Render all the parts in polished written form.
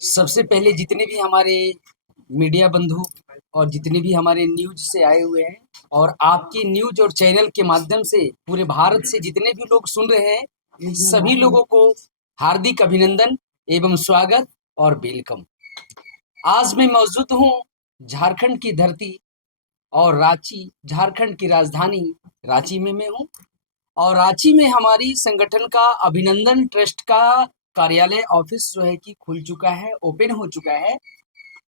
सबसे पहले जितने भी हमारे मीडिया बंधु और जितने भी हमारे न्यूज़ से आए हुए हैं और आपकी न्यूज़ और चैनल के माध्यम से पूरे भारत से जितने भी लोग सुन रहे हैं, सभी लोगों को हार्दिक अभिनंदन एवं स्वागत और वेलकम। आज मैं मौजूद हूँ झारखंड की धरती और रांची, झारखंड की राजधानी रांची में मैं हूँ और रांची में हमारी संगठन का अभिनंदन ट्रस्ट का कार्यालय ऑफिस जो है कि खुल चुका है, ओपन हो चुका है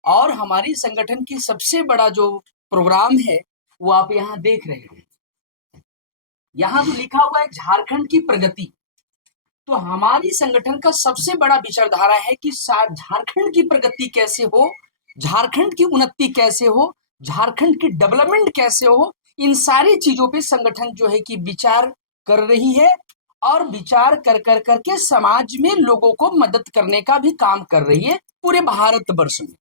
और हमारी संगठन की सबसे बड़ा जो प्रोग्राम है वो आप यहाँ देख रहे हैं। यहाँ जो लिखा हुआ है झारखंड की प्रगति, तो हमारी संगठन का सबसे बड़ा विचारधारा है कि झारखंड की प्रगति कैसे हो, झारखंड की उन्नति कैसे हो, झारखंड की डेवलपमेंट कैसे हो, इन सारी चीजों पे संगठन जो है कि विचार कर रही है और विचार कर कर करके समाज में लोगों को मदद करने का भी काम कर रही है पूरे भारतवर्ष में।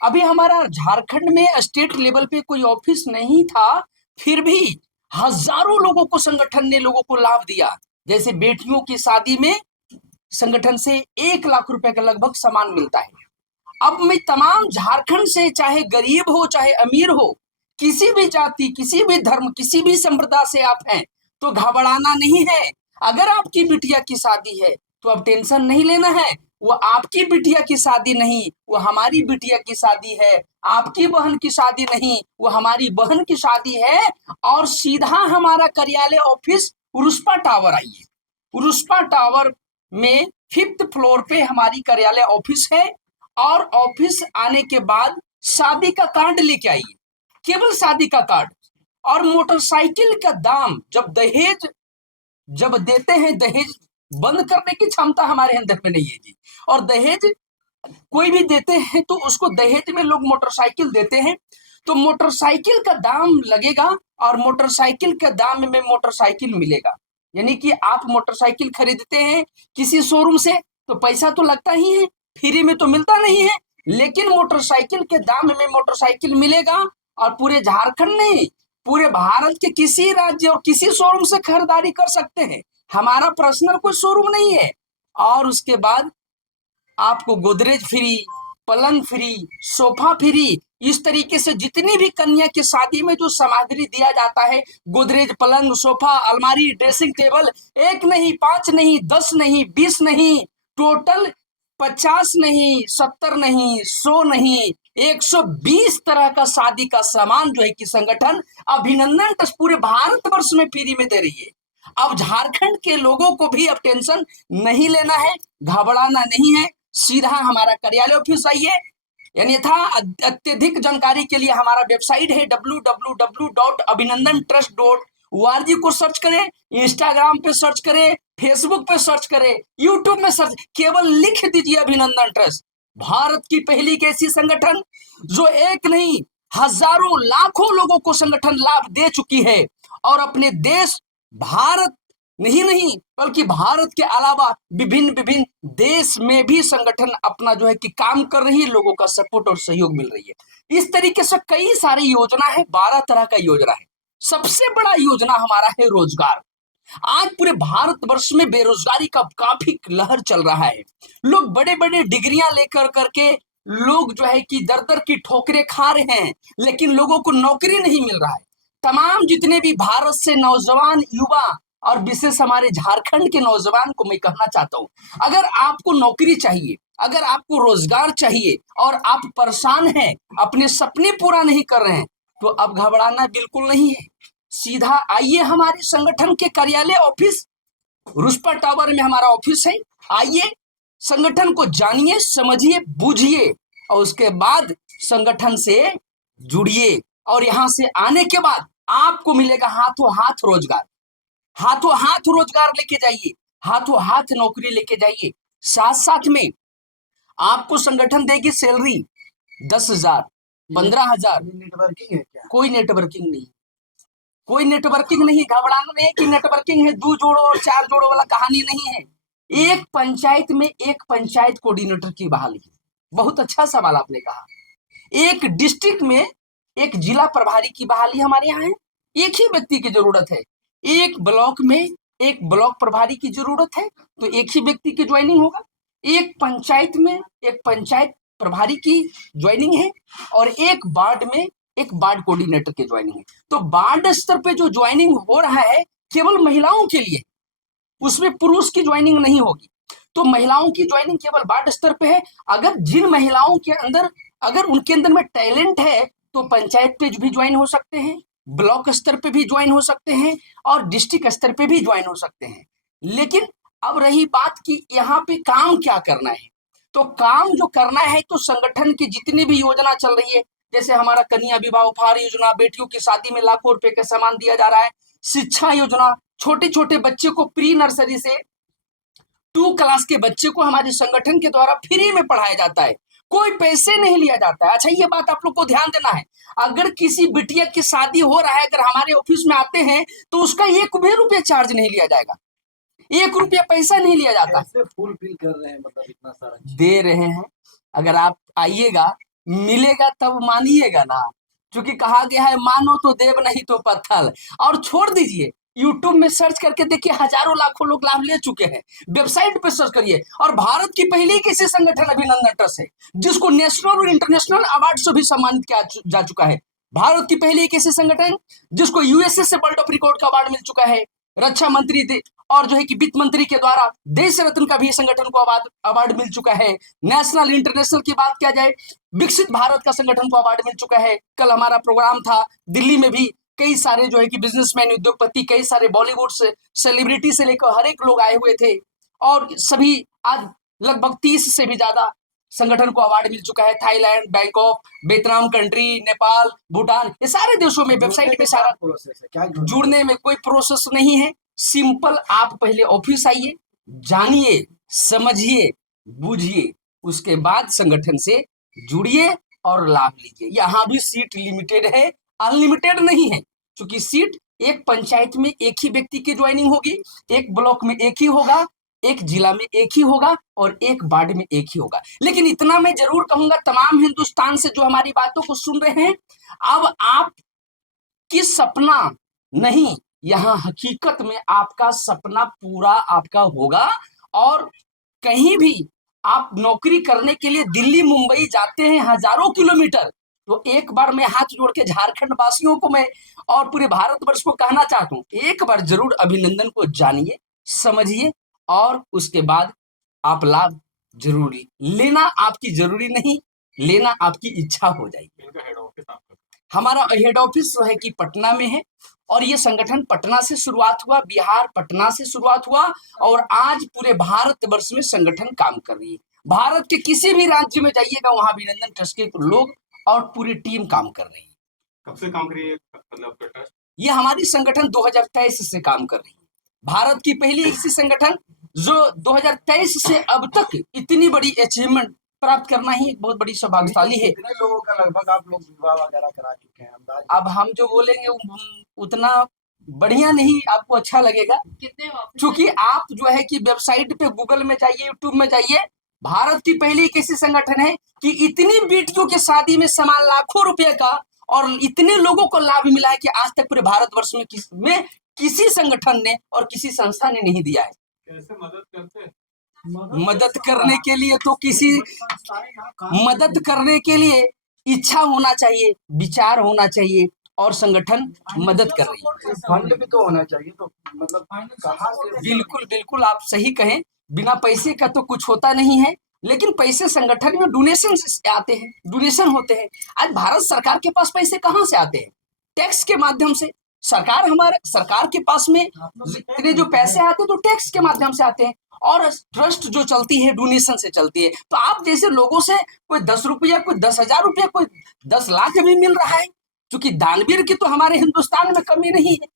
अभी हमारा झारखंड में स्टेट लेवल पे कोई ऑफिस नहीं था, फिर भी हजारों लोगों को संगठन ने लोगों को लाभ दिया। जैसे बेटियों की शादी में संगठन से 1 लाख रुपए का लगभग सामान मिलता है। अब मैं तमाम झारखंड से, चाहे गरीब हो चाहे अमीर हो, किसी भी जाति, किसी भी धर्म, किसी भी संप्रदाय से आप हैं, तो घबराना नहीं है। अगर आपकी बिटिया की शादी है तो अब टेंशन नहीं लेना है। वो आपकी बिटिया की शादी नहीं, वो हमारी बिटिया की शादी है। आपकी बहन की शादी नहीं, वो हमारी बहन की शादी है। और सीधा हमारा कार्यालय ऑफिस उरुस्पा टावर आइए। उरुस्पा टावर में 5th फ्लोर पे हमारी कार्यालय ऑफिस है और ऑफिस आने के बाद शादी का कार्ड लेके आइए, केवल शादी का कार्ड। और मोटरसाइकिल का दाम जब देते हैं, दहेज बंद करने की क्षमता हमारे अंदर में नहीं है जी। और दहेज कोई भी देते हैं तो उसको दहेज में लोग मोटरसाइकिल देते हैं, तो मोटरसाइकिल का दाम लगेगा और मोटरसाइकिल के दाम में मोटरसाइकिल मिलेगा। यानी कि आप मोटरसाइकिल खरीदते हैं किसी शोरूम से तो पैसा तो लगता ही है, फ्री में तो मिलता नहीं है, लेकिन मोटरसाइकिल के दाम में मोटरसाइकिल मिलेगा। और पूरे झारखंड नहीं, पूरे भारत के किसी राज्य और किसी शोरूम से खरीदारी कर सकते हैं। हमारा पर्सनल कोई शोरूम नहीं है। और उसके बाद आपको गोदरेज फ्री, पलंग फ्री, सोफा फ्री, इस तरीके से जितनी भी कन्या की शादी में जो सामग्री दिया जाता है, गोदरेज, पलंग, सोफा, अलमारी, ड्रेसिंग टेबल, 1 नहीं, 5 नहीं, 10 नहीं, 20 नहीं, टोटल 50 नहीं, 70 नहीं, 100 नहीं, 120 तरह का शादी का सामान जो है कि संगठन अभिनंदन ट्रस्ट पूरे भारतवर्ष में फ्री में दे रही है। अब झारखंड के लोगों को भी अब टेंशन नहीं लेना है, घबराना नहीं है। सीधा हमारा कार्यालय ऑफिस आइए। अन्यथा अत्यधिक जानकारी के लिए हमारा वेबसाइट है www.abhinandantrust.org को सर्च करें, इंस्टाग्राम पे सर्च करें, फेसबुक पे सर्च करें, यूट्यूब में सर्च, केवल लिख दीजिए अभिनंदन ट्रस्ट। भारत की पहली ऐसी संगठन जो एक नहीं, हजारों लाखों लोगों को संगठन लाभ दे चुकी है और अपने देश भारत नहीं बल्कि भारत के अलावा विभिन्न विभिन्न देश में भी संगठन अपना जो है कि काम कर रही है, लोगों का सपोर्ट और सहयोग मिल रही है। इस तरीके से कई सारी योजना है, 12 तरह का योजना है। सबसे बड़ा योजना हमारा है रोजगार। आज पूरे भारतवर्ष में बेरोजगारी का काफी लहर चल रहा है। लोग बड़े बड़े डिग्रियां लेकर करके लोग जो है कि दर दर की ठोकरें खा रहे हैं, लेकिन लोगों को नौकरी नहीं मिल रहा है। तमाम जितने भी भारत से नौजवान युवा और विशेष हमारे झारखंड के नौजवान को मैं कहना चाहता हूं, अगर आपको नौकरी चाहिए, अगर आपको रोजगार चाहिए और आप परेशान हैं, अपने सपने पूरा नहीं कर रहे हैं, तो अब घबराना बिल्कुल नहीं है। सीधा आइए हमारे संगठन के कार्यालय ऑफिस रुस्पा टावर में हमारा ऑफिस है। आइए, संगठन को जानिए, समझिए, बूझिए और उसके बाद संगठन से जुड़िए। और यहां से आने के बाद आपको मिलेगा हाथों हाथ रोजगार। हाथों हाथ रोजगार लेके जाइए, हाथों हाथ नौकरी लेके जाइए। साथ साथ में आपको संगठन देगी सैलरी 10,000, 15,000। नेटवर्किंग है क्या? कोई नेटवर्किंग नहीं, कोई नेटवर्किंग नहीं। घबराना नहीं कि नेटवर्किंग है, 2 जोड़ो और 4 जोड़ो वाला कहानी नहीं है। एक पंचायत में एक पंचायत कोऑर्डिनेटर की बहाली। बहुत अच्छा सवाल आपने कहा। एक डिस्ट्रिक्ट में एक जिला प्रभारी की बहाली हमारे यहाँ है। एक ही व्यक्ति की जरूरत है। एक ब्लॉक में एक ब्लॉक प्रभारी की जरूरत है, तो एक ही व्यक्ति की ज्वाइनिंग होगा। एक पंचायत में एक पंचायत प्रभारी की ज्वाइनिंग है और एक वार्ड में एक वार्ड कोऑर्डिनेटर की ज्वाइनिंग है। तो वार्ड स्तर पे जो ज्वाइनिंग हो रहा है केवल महिलाओं के लिए, उसमें पुरुष की ज्वाइनिंग नहीं होगी। तो महिलाओं की ज्वाइनिंग केवल वार्ड स्तर पे है। अगर जिन महिलाओं के अंदर अगर उनके अंदर में टैलेंट है तो पंचायत पे भी ज्वाइन हो सकते हैं, ब्लॉक स्तर पे भी ज्वाइन हो सकते हैं और डिस्ट्रिक्ट स्तर पे भी ज्वाइन हो सकते हैं। लेकिन अब रही बात कि यहाँ पे काम क्या करना है, तो काम जो करना है तो संगठन की जितनी भी योजना चल रही है, जैसे हमारा कन्या विवाह उपहार योजना, बेटियों की शादी में लाखों रुपए का सामान दिया जा रहा है, शिक्षा योजना, छोटे छोटे बच्चे को प्री नर्सरी से 2 क्लास के बच्चे को हमारे संगठन के द्वारा फ्री में पढ़ाया जाता है, कोई पैसे नहीं लिया जाता है। अच्छा, ये बात आप लोग को ध्यान देना है, अगर किसी बिटिया की शादी हो रहा है, अगर हमारे ऑफिस में आते हैं तो उसका 1 भी रुपया चार्ज नहीं लिया जाएगा, 1 रुपया पैसा नहीं लिया जाता। कैसे फुलफिल कर रहे हैं, मतलब इतना सारा दे रहे हैं। अगर आप आइएगा, मिलेगा तब मानिएगा ना, क्योंकि कहा गया है मानो तो देव नहीं तो पत्थर। और छोड़ दीजिए, यूट्यूब में सर्च करके देखिए, हजारों लाखों लोग लाभ ले चुके हैं। वेबसाइट पे सर्च करिए, और भारत की पहली किसी संगठन अभिनंदन ट्रस्ट है जिसको नेशनल और इंटरनेशनल अवार्ड से भी सम्मानित किया जा चुका है। भारत की पहली एक ऐसी संगठन जिसको यूएसए से वर्ल्ड ऑफ रिकॉर्ड का अवार्ड मिल चुका है। रक्षा मंत्री और जो है कि वित्त मंत्री के द्वारा देश रत्न का भी संगठन को अवार्ड मिल चुका है। नेशनल इंटरनेशनल की बात किया जाए, विकसित भारत का संगठन को अवार्ड मिल चुका है। कल हमारा प्रोग्राम था दिल्ली में भी, कई सारे जो है कि बिजनेसमैन, उद्योगपति, कई सारे बॉलीवुड से सेलिब्रिटी से लेकर हर एक लोग आए हुए थे, और सभी आज लगभग 30 से भी ज्यादा संगठन को अवार्ड मिल चुका है। Thailand, Bangkok, Vietnam country, Nepal, Bhutan, ये सारे देशों में वेबसाइट पे सारा प्रोसेस है क्या? जुड़ने में कोई प्रोसेस नहीं है, सिंपल आप पहले ऑफिस आइए, जानिए, समझिए, बूझिए, उसके बाद संगठन से जुड़िए और लाभ लीजिए। यहाँ भी सीट लिमिटेड है, अनलिमिटेड नहीं है, क्योंकि सीट एक पंचायत में एक ही व्यक्ति की ज्वाइनिंग होगी, एक ब्लॉक में एक ही होगा, एक जिला में एक ही होगा और एक वार्ड में एक ही होगा। लेकिन इतना मैं जरूर कहूंगा तमाम हिंदुस्तान से जो हमारी बातों को सुन रहे हैं, अब आप की सपना नहीं, यहाँ हकीकत में आपका सपना पूरा आपका होगा। और कहीं भी आप नौकरी करने के लिए दिल्ली मुंबई जाते हैं हजारों किलोमीटर, तो एक बार मैं हाथ जोड़ के झारखंड वासियों को मैं और पूरे भारतवर्ष को कहना चाहता हूँ, एक बार जरूर अभिनंदन को जानिए, समझिए, और उसके बाद आप लाभ जरूर लेना। आपकी जरूरी नहीं, लेना आपकी इच्छा हो जाएगी। हमारा हेड ऑफिस जो है कि पटना में है, और ये संगठन पटना से शुरुआत हुआ, बिहार पटना से शुरुआत हुआ, और आज पूरे भारतवर्ष में संगठन काम कर रही है। भारत के किसी भी राज्य में जाइएगा, वहां अभिनंदन ट्रस्ट के लोग और पूरी टीम काम कर रही है। कब से काम कर रही है मतलब ट्रस्ट? ये हमारी संगठन 2023 से काम कर रही है। भारत की पहली ऐसी संगठन जो 2023 से अब तक इतनी बड़ी अचीवमेंट प्राप्त करना ही एक बहुत बड़ी सौभाग्यशाली है। कितने लोगों का लगभग आप लोग विवाह वगैरह करा चुके हैं अंदाज? अब हम जो बोलेंगे उतना बढ़िया नहीं, आपको अच्छा लगेगा, क्योंकि आप जो है कि वेबसाइट पे गूगल में जाइए, यूट्यूब में जाइए, भारत की पहली एक ऐसी संगठन है कि इतनी बेटियों की शादी में सामान लाखों रुपए का, और इतने लोगों को लाभ मिला है कि आज तक पूरे भारतवर्ष में किसी संगठन ने और किसी संस्था ने नहीं दिया है। कैसे मदद करते हैं? मदद करने के लिए तो मदद करने के लिए इच्छा होना चाहिए, विचार होना चाहिए, और संगठन मदद कर रही है। फंड भी तो होना चाहिए, तो मतलब कहाँ से? बिल्कुल बिल्कुल, आप सही कहें, बिना पैसे का तो कुछ होता नहीं है, लेकिन पैसे संगठन में डोनेशन से आते हैं, डोनेशन होते हैं। आज भारत सरकार के पास पैसे कहाँ से आते हैं? टैक्स के माध्यम से। सरकार के पास में इतने जो पैसे आते हैं तो टैक्स के माध्यम से आते हैं, और ट्रस्ट जो चलती है डोनेशन से चलती है। तो आप जैसे लोगों से कोई 10 रुपया, कोई 10,000 रुपया, कोई 10 लाख भी मिल रहा है, क्योंकि दानवीर की तो हमारे हिंदुस्तान में कमी नहीं है।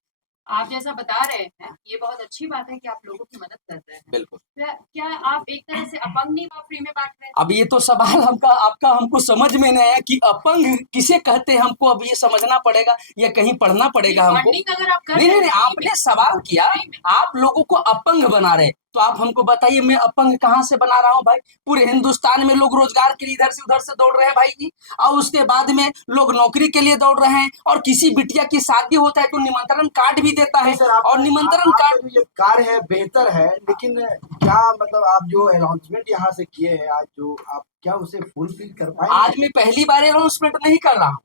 आप जैसा बता रहे हैं, ये बहुत अच्छी बात है कि आप लोगों की मदद कर रहे हैं। बिल्कुल। क्या आप एक तरह से अपंग नहीं फ्री में बांट रहे हैं? अब ये तो सवाल आपका हमको समझ में नहीं आया कि अपंग किसे कहते हैं, हमको अब ये समझना पड़ेगा या कहीं पढ़ना पड़ेगा हमको। अगर आप कर नहीं, आपने सवाल किया, आप लोगों को अपंग बना रहे, तो आप हमको बताइए मैं अपंग कहाँ से बना रहा हूँ भाई? पूरे हिंदुस्तान में लोग रोजगार के लिए इधर से उधर से दौड़ रहे हैं भाई जी, और उसके बाद में लोग नौकरी के लिए दौड़ रहे हैं, और किसी बिटिया की शादी होता है तो निमंत्रण कार्ड भी देता है, सर, और निमंत्रण आपका कार्ड। जो ये कार्य है बेहतर है, लेकिन क्या मतलब आप जो अनाउंसमेंट यहाँ से किए हैं आज, जो आप क्या उसे फुलफिल कर पाए? आज मैं पहली बार अनाउंसमेंट नहीं कर रहा हूँ,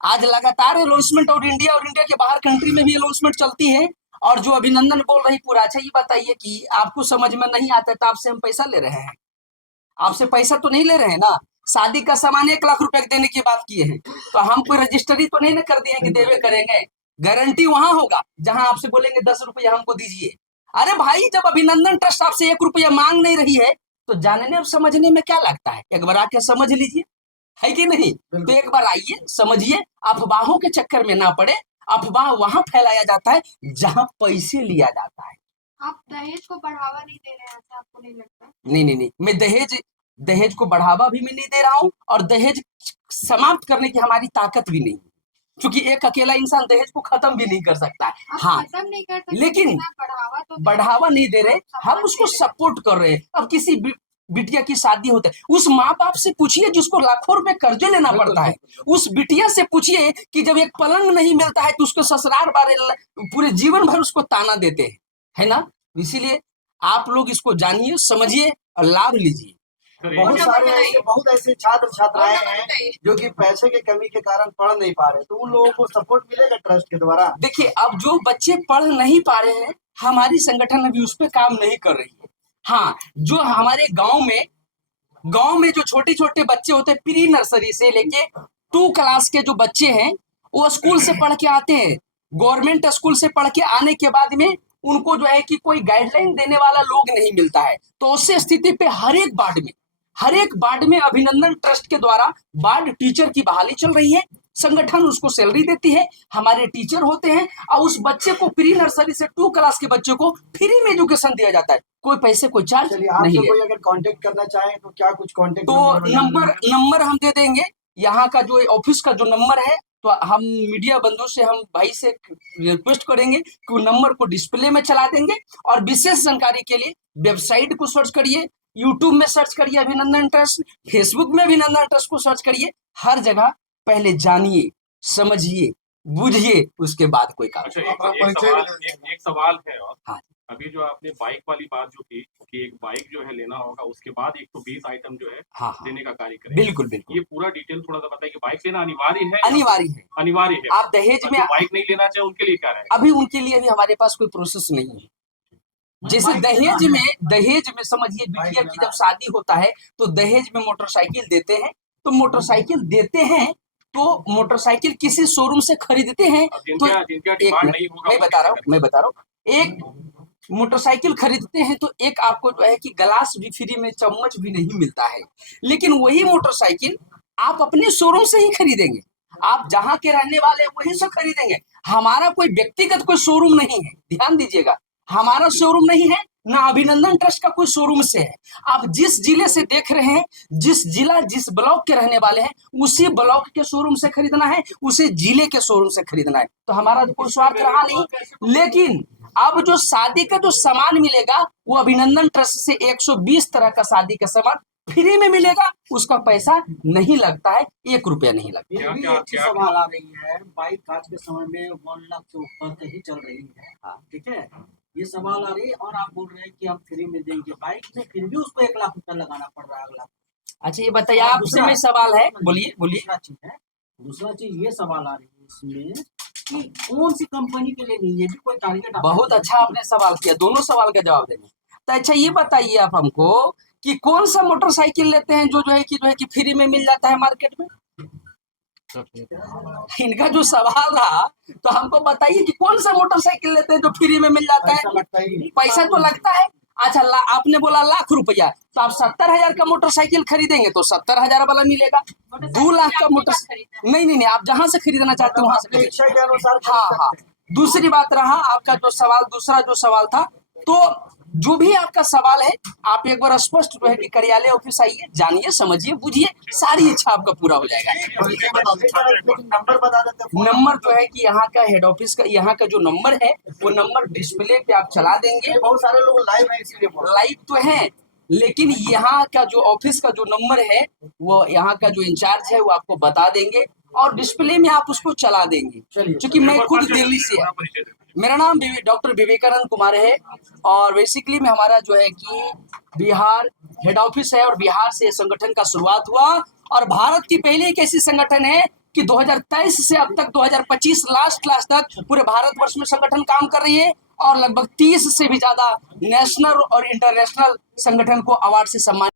आज लगातार अनाउंसमेंट, और इंडिया के बाहर कंट्री में भी अनाउंसमेंट चलती है। और जो अभिनंदन बोल रही पूरा, अच्छा ये बताइए कि आपको समझ में नहीं आता तो आपसे हम पैसा ले रहे हैं? आपसे पैसा तो नहीं ले रहे हैं ना। शादी का सामान 1 लाख रुपए देने की बात किए हैं, तो हम कोई रजिस्ट्री तो नहीं ना कर दिए कि देवे करेंगे। गारंटी वहां होगा जहां आपसे बोलेंगे 10 रुपया हमको दीजिए। अरे भाई, जब अभिनंदन ट्रस्ट आपसे 1 रुपया मांग नहीं रही है तो जानने और समझने में क्या लगता है? एक बार आके समझ लीजिए, है कि नहीं? तो एक बार आइए, समझिए, अफवाहों के चक्कर में ना पड़े। अफवाह वहां फैलाया जाता है जहां पैसे लिया जाता है। आप दहेज को बढ़ावा नहीं दे रहे हैं, ऐसा आपको नहीं लगता? नहीं, मैं दहेज को बढ़ावा भी मैं नहीं दे रहा हूँ, और दहेज समाप्त करने की हमारी ताकत भी नहीं है, क्योंकि एक अकेला इंसान दहेज को खत्म भी नहीं कर सकता है। आप हाँ, खत्म नहीं कर सकते, लेकिन आप बढ़ावा तो दे बढ़ावा नहीं दे रहे, हम support उसको दे रहे हैं। सपोर्ट कर रहे हैं। अब किसी बिटिया की शादी होता है, उस माँ बाप से पूछिए जिसको लाखों रुपए कर्जे लेना पड़ता है, उस बिटिया से पूछिए कि जब एक पलंग नहीं मिलता है तो उसको ससुराल वाले पूरे जीवन भर उसको ताना देते हैं, है ना? इसीलिए आप लोग इसको जानिए, समझिए और लाभ लीजिए। सर बहुत एक सारे बहुत ऐसे छात्र छात्राएं और हैं बताइए। जो कि पैसे की कमी के कारण पढ़ नहीं पा रहे, तो उन लोगों को सपोर्ट मिलेगा ट्रस्ट के द्वारा? देखिए, अब जो बच्चे पढ़ नहीं पा रहे हैं, हमारी संगठन अभी उस पर काम नहीं कर रही है। हाँ, जो हमारे गांव में जो छोटे छोटे बच्चे होते हैं, प्री नर्सरी से लेके 2 क्लास के जो बच्चे हैं, वो स्कूल से पढ़ के आते हैं। गवर्नमेंट स्कूल से पढ़ के आने के बाद में उनको जो है कि कोई गाइडलाइन देने वाला लोग नहीं मिलता है, तो उससे स्थिति पे हर एक वार्ड में अभिनंदन ट्रस्ट के द्वारा वार्ड टीचर की बहाली चल रही है। संगठन उसको सैलरी देती है, हमारे टीचर होते हैं, और उस बच्चे को प्री नर्सरी से 2 क्लास के बच्चे को फ्री में एजुकेशन दिया जाता है, कोई पैसे कोई चार्ज चलिए, नहीं आपसे है। कोई अगर कांटेक्ट करना चाहे तो क्या कुछ कांटेक्ट तो नंबर हम दे देंगे, यहाँ का जो ऑफिस का जो नंबर है, तो हम मीडिया बंधु से, हम भाई से रिक्वेस्ट करेंगे कि वो नंबर को डिस्प्ले में चला देंगे। और विशेष जानकारी के लिए वेबसाइट को सर्च करिए, यूट्यूब में सर्च करिए अभिनंदन ट्रस्ट, फेसबुक में अभिनंदन ट्रस्ट को सर्च करिए। हर जगह पहले जानिए, समझिए, बुझिए, उसके बाद कोई काम। अच्छा, एक सवाल है और हाँ। अभी जो आपने बाइक वाली बात जो की कि एक बाइक जो है लेना होगा, उसके बाद 120 आइटम जो है हाँ, देने का कार्य करेंगे। बिल्कुल। ये पूरा डिटेल थोड़ा सा बताइए कि बाइक लेना अनिवार्य है? अनिवार्य है। आप दहेज में, जो बाइक नहीं लेना चाहे उनके लिए क्या है? अभी उनके लिए भी हमारे पास कोई प्रोसेस नहीं है। जैसे दहेज में समझिए, बिटिया की जब शादी होता है तो दहेज में मोटरसाइकिल देते हैं, तो मोटरसाइकिल किसी शोरूम से खरीदते हैं। तो जिनका डिमांड नहीं होगा, मैं बता रहा हूँ, एक मोटरसाइकिल खरीदते हैं तो एक आपको जो है कि ग्लास भी फ्री में, चम्मच भी नहीं मिलता है। लेकिन वही मोटरसाइकिल आप अपने शोरूम से ही खरीदेंगे, आप जहां के रहने वाले वहीं से खरीदेंगे। हमारा कोई व्यक्तिगत कोई शोरूम नहीं है, ध्यान दीजिएगा, हमारा शोरूम नहीं है, ना अभिनंदन ट्रस्ट का कोई शोरूम से है। आप जिस जिले से देख रहे हैं, जिस ब्लॉक के रहने वाले हैं, उसी ब्लॉक के शोरूम से खरीदना है, उसी जिले के शोरूम से खरीदना है। तो हमारा तो कोई स्वार्थ रहा नहीं। लेकिन अब जो शादी का जो सामान मिलेगा, वो अभिनंदन ट्रस्ट से 120 तरह का शादी का सामान फ्री में मिलेगा, उसका पैसा नहीं लगता है, 1 रुपया नहीं लगता। ये भी अच्छी सवाल आ रही है, बाइक आज के समय में 1 लाख से ऊपर के ही चल रही है। हाँ, ठीक है, ये सवाल आ रही है, और आप बोल रहे हैं कि हम फ्री में देंगे बाइक में, फिर भी उसको 1 लाख रुपया लगाना पड़ रहा है अगला। अच्छा, ये बताइए, आपसे में सवाल है, बोलिए। दूसरा चीज ये सवाल आ रही है इसमें कि कौन सी कंपनी के लिए नहीं, ये भी कोई टारगेट? बहुत अच्छा आपने सवाल किया, दोनों सवाल का जवाब देंगे। तो अच्छा ये बताइए आप हमको कि कौन सा मोटरसाइकिल लेते हैं जो है कि फ्री में मिल जाता है मार्केट में? इनका जो सवाल रहा, तो हमको बताइए कि कौन सा मोटरसाइकिल लेते हैं जो फ्री में मिल जाता है? पैसा तो लगता है। अच्छा, आपने बोला लाख रुपया, तो आप 70,000 का मोटरसाइकिल खरीदेंगे तो 70,000 वाला मिलेगा। 2 लाख का मोटरसाइकिल नहीं, आप जहां से खरीदना चाहते हैं वहां से इच्छा के अनुसार। हाँ। दूसरी बात रहा आपका जो सवाल, दूसरा जो सवाल था, तो जो भी आपका सवाल है आप एक बार स्पष्ट जो है कि कार्यालय ऑफिस आइए, जानिए, समझिए, बुझिए, सारी इच्छा आपका पूरा हो जाएगा। नंबर बता देते हैं। नंबर जो है कि यहाँ का हेड ऑफिस का यहाँ का जो नंबर है वो नंबर डिस्प्ले पे आप चला देंगे। बहुत सारे लोग लाइव है इसीलिए बोल रहे हैं। लाइव तो है, लेकिन यहाँ का जो ऑफिस का जो नंबर है वो यहाँ का जो इंचार्ज है वो आपको बता देंगे और डिस्प्ले में आप उसको चला देंगे। क्योंकि मैं खुद दिल्ली से, मेरा नाम डॉक्टर विवेकानंद कुमार है और बेसिकली में हमारा जो है कि बिहार हेड ऑफिस है और बिहार से संगठन का शुरुआत हुआ और भारत की पहली एक ऐसी संगठन है कि 2023 से अब तक 2025 लास्ट तक पूरे भारतवर्ष में संगठन काम कर रही है और लगभग 30 से भी ज्यादा नेशनल और इंटरनेशनल संगठन को अवार्ड से सम्मानित